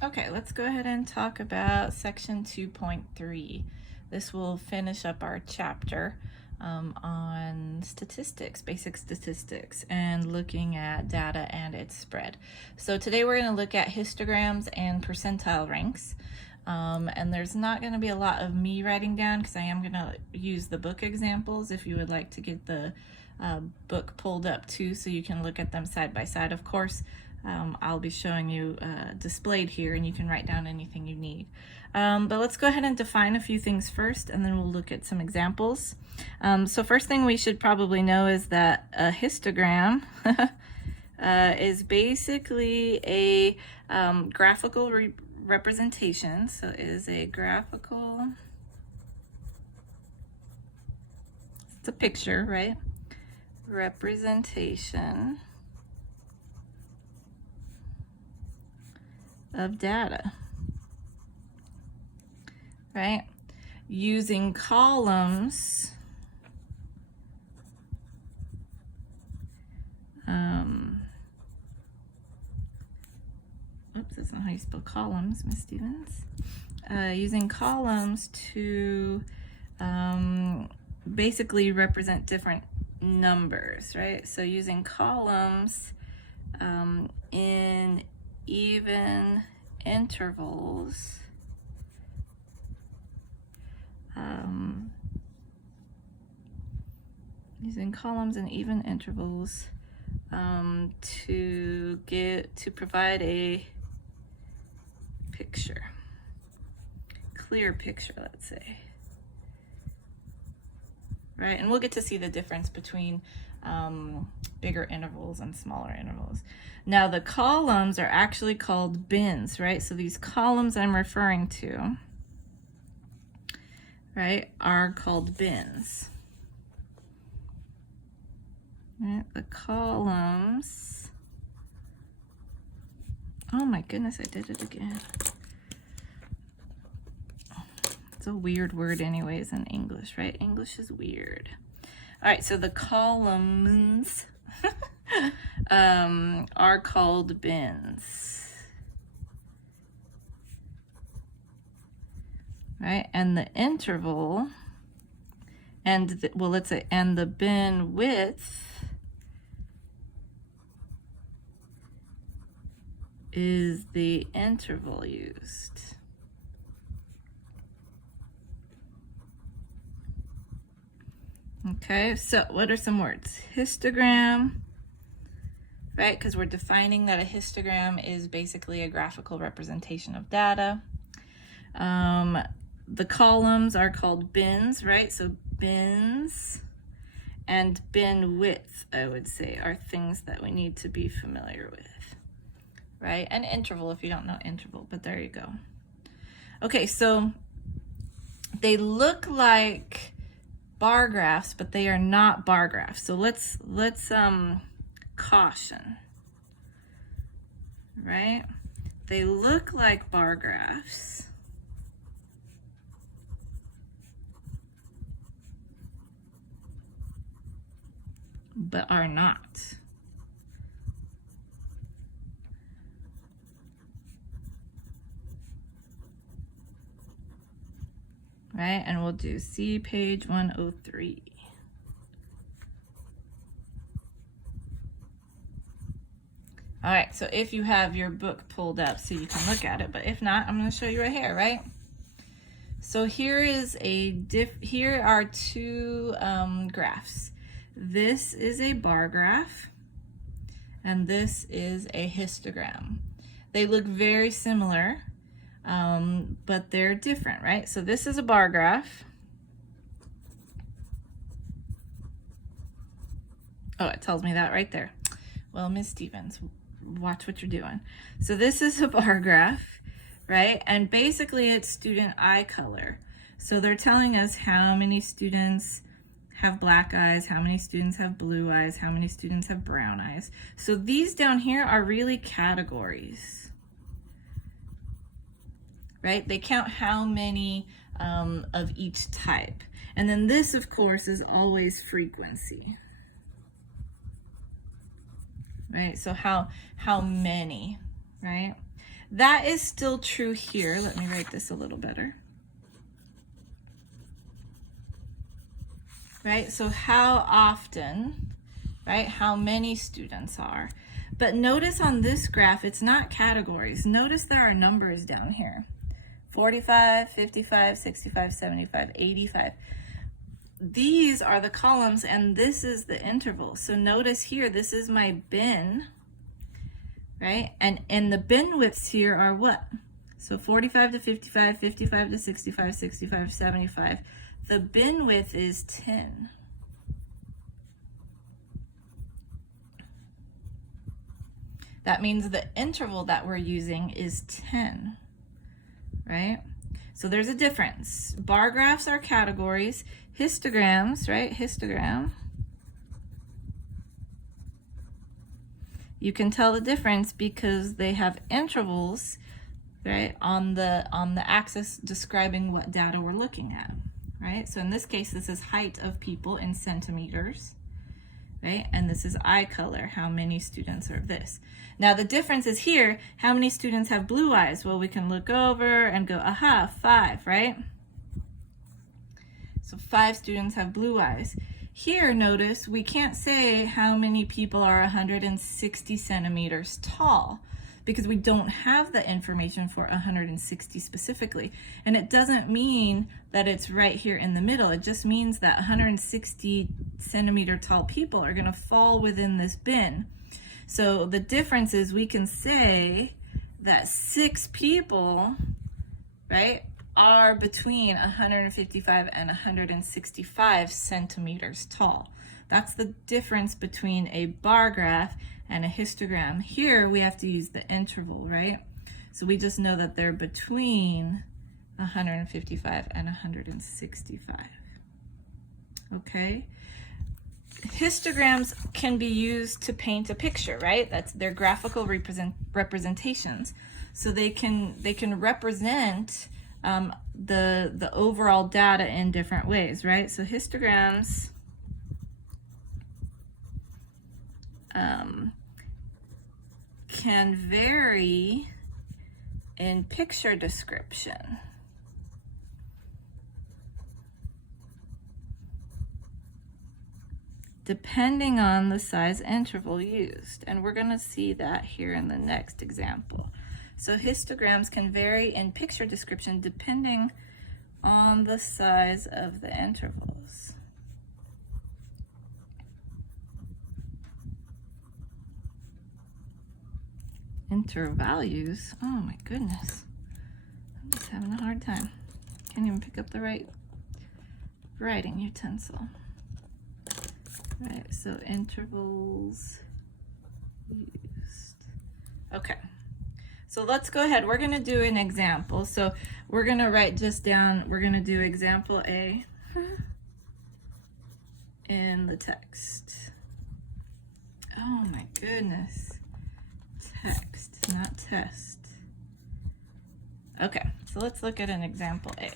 Okay, let's go ahead and talk about section 2.3. This will finish up our chapter on statistics, basic statistics, and looking at data and its spread. So today we're going to look at histograms and percentile ranks. And there's not going to be a lot of me writing down because I am going to use the book examples if you would like to get the book pulled up too so you can look at them side by side. Of course, I'll be showing you displayed here and you can write down anything you need. But let's go ahead and define a few things first and then we'll look at some examples. So first thing we should probably know is that a histogram is basically a graphical representation. So it is a graphical, it's a picture, right? Representation of data, right? Using columns oops, that's not how you spell columns, Miss Stevens. Using columns to basically represent different numbers, right? So using columns in even intervals using columns in even intervals to provide a picture, clear picture, let's say, right? And we'll get to see the difference between bigger intervals and smaller intervals. Now the columns are actually called bins, right? So these columns I'm referring to, right, are called bins. Right? The columns, oh my goodness, I did it again. It's a weird word anyways in English, right? English is weird. All right, so the columns are called bins, right? And the interval, and the bin width is the interval used. Okay, so what are some words? Histogram, right? Because we're defining that a histogram is basically a graphical representation of data. The columns are called bins, right? So bins and bin width, I would say, are things that we need to be familiar with, right? And interval if you don't know interval, but there you go. Okay, so they look like bar graphs, but they are not bar graphs. So let's caution, right? They look like bar graphs, but are not. Right, and we'll do see page 103. All right, so if you have your book pulled up so you can look at it, but if not, I'm going to show you right here, right? So here are two graphs. This is a bar graph, and this is a histogram. They look very similar. But they're different, right? So this is a bar graph. Oh, it tells me that right there. Well, Ms. Stevens, watch what you're doing. So this is a bar graph, right? And basically it's student eye color. So they're telling us how many students have black eyes, how many students have blue eyes, how many students have brown eyes. So these down here are really categories. Right? They count how many of each type. And then this, of course, is always frequency. Right? So how many, right? That is still true here. Let me write this a little better. Right, so how often, right, how many students are. But notice on this graph, it's not categories. Notice there are numbers down here. 45, 55, 65, 75, 85. These are the columns and this is the interval. So notice here, this is my bin, right? And the bin widths here are what? So 45 to 55, 55 to 65, 65, 75. The bin width is 10. That means the interval that we're using is 10, right? So there's a difference. Bar graphs are categories. Histograms, right? Histogram. You can tell the difference because they have intervals, right, on the axis describing what data we're looking at, right? So in this case, this is height of people in centimeters, right? And this is eye color, how many students are this. Now the difference is here, how many students have blue eyes? Well, we can look over and go, aha, 5, right? So 5 students have blue eyes. Here, notice, we can't say how many people are 160 centimeters tall because we don't have the information for 160 specifically. And it doesn't mean that it's right here in the middle. It just means that 160 centimeter tall people are gonna fall within this bin. So the difference is we can say that 6 people, right, are between 155 and 165 centimeters tall. That's the difference between a bar graph and a histogram. Here we have to use the interval, right? So we just know that they're between 155 and 165. Okay? Histograms can be used to paint a picture, right? That's their graphical representations. So they can represent the overall data in different ways, right? So histograms can vary in picture description. Depending on the size interval used. And we're going to see that here in the next example. So histograms can vary in picture description depending on the size of the intervals. Intervalues? Oh my goodness. I'm just having a hard time. Can't even pick up the right writing utensil. Right, so intervals used. Okay, so let's go ahead. We're going to do an example. So we're going to write just down, we're going to do example A in the text. Oh my goodness. Text, not test. Okay, so let's look at an example A.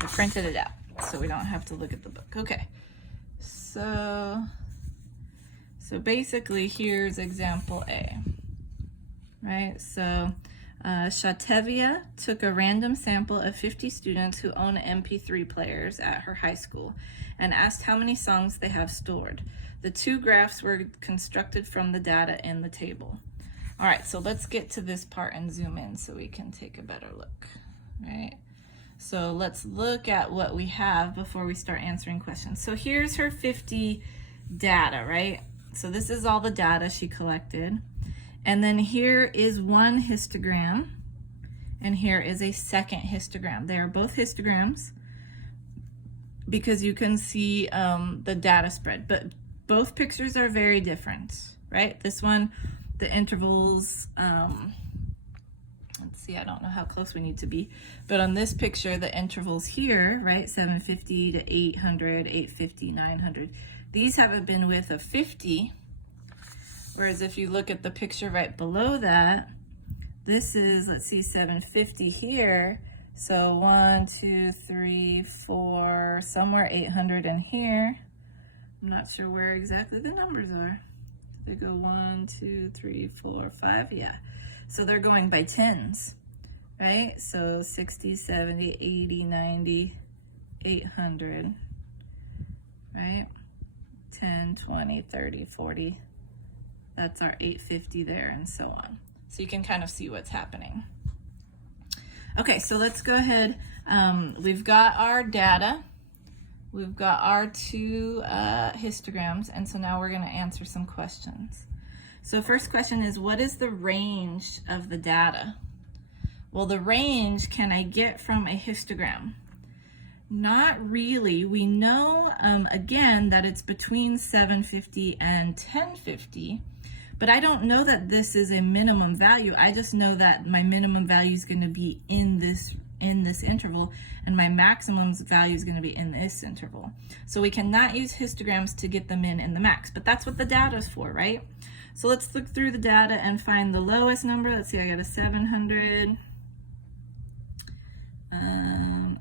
I printed it out, so we don't have to look at the book. Okay, so basically here's example A, right? So Shatevia took a random sample of 50 students who own MP3 players at her high school and asked how many songs they have stored. The two graphs were constructed from the data in the table. All right, so let's get to this part and zoom in so we can take a better look, right? So let's look at what we have before we start answering questions. So here's her 50 data, right? So this is all the data she collected. And then here is one histogram, and here is a second histogram. They are both histograms because you can see the data spread, but both pictures are very different, right? This one, the intervals, let's see, I don't know how close we need to be, but on this picture, the intervals here, right, 750 to 800, 850, 900, these have a bin width of 50, whereas if you look at the picture right below that, this is, let's see, 750 here, so 1, 2, 3, 4, somewhere 800 in here. I'm not sure where exactly the numbers are. They go 1, 2, 3, 4, 5. Yeah. So they're going by tens, right? So 60, 70, 80, 90, 800, right? 10, 20, 30, 40. That's our 850 there, and so on. So you can kind of see what's happening. Okay, so let's go ahead. We've got our data. We've got our two histograms, and so now we're going to answer some questions. So first question is, what is the range of the data? Well, the range can I get from a histogram? Not really. We know, again, that it's between 750 and 1050, but I don't know that this is a minimum value. I just know that my minimum value is going to be in this interval, and my maximum value is going to be in this interval. So we cannot use histograms to get the min and the max, but that's what the data is for, right? So let's look through the data and find the lowest number. Let's see, I got a 700.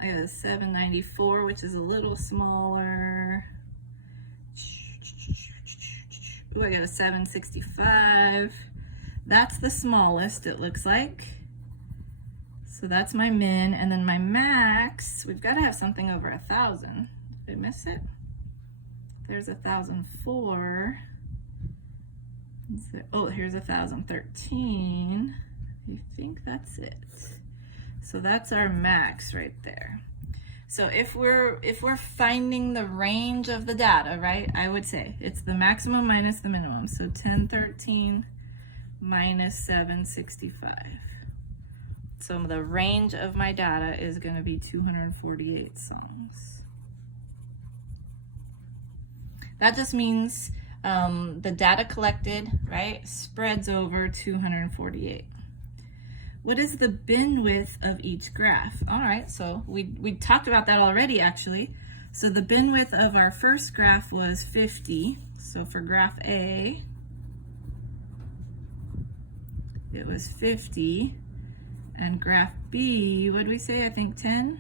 I got a 794, which is a little smaller. Ooh, I got a 765. That's the smallest, it looks like. So that's my min, and then my max, we've got to have something over 1,000. Did I miss it? There's 1,004. Oh, here's 1,013. I think that's it. So that's our max right there. So if we're finding the range of the data, right, I would say it's the maximum minus the minimum. So 1013 minus 765. So the range of my data is going to be 248 songs. That just means the data collected, right, spreads over 248. What is the bin width of each graph? All right, so we talked about that already, actually. So the bin width of our first graph was 50. So for graph A, it was 50. And graph B, what did we say? I think 10.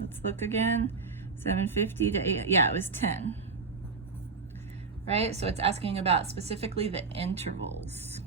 Let's look again. 750 to 8. Yeah, it was 10. Right? So it's asking about specifically the intervals.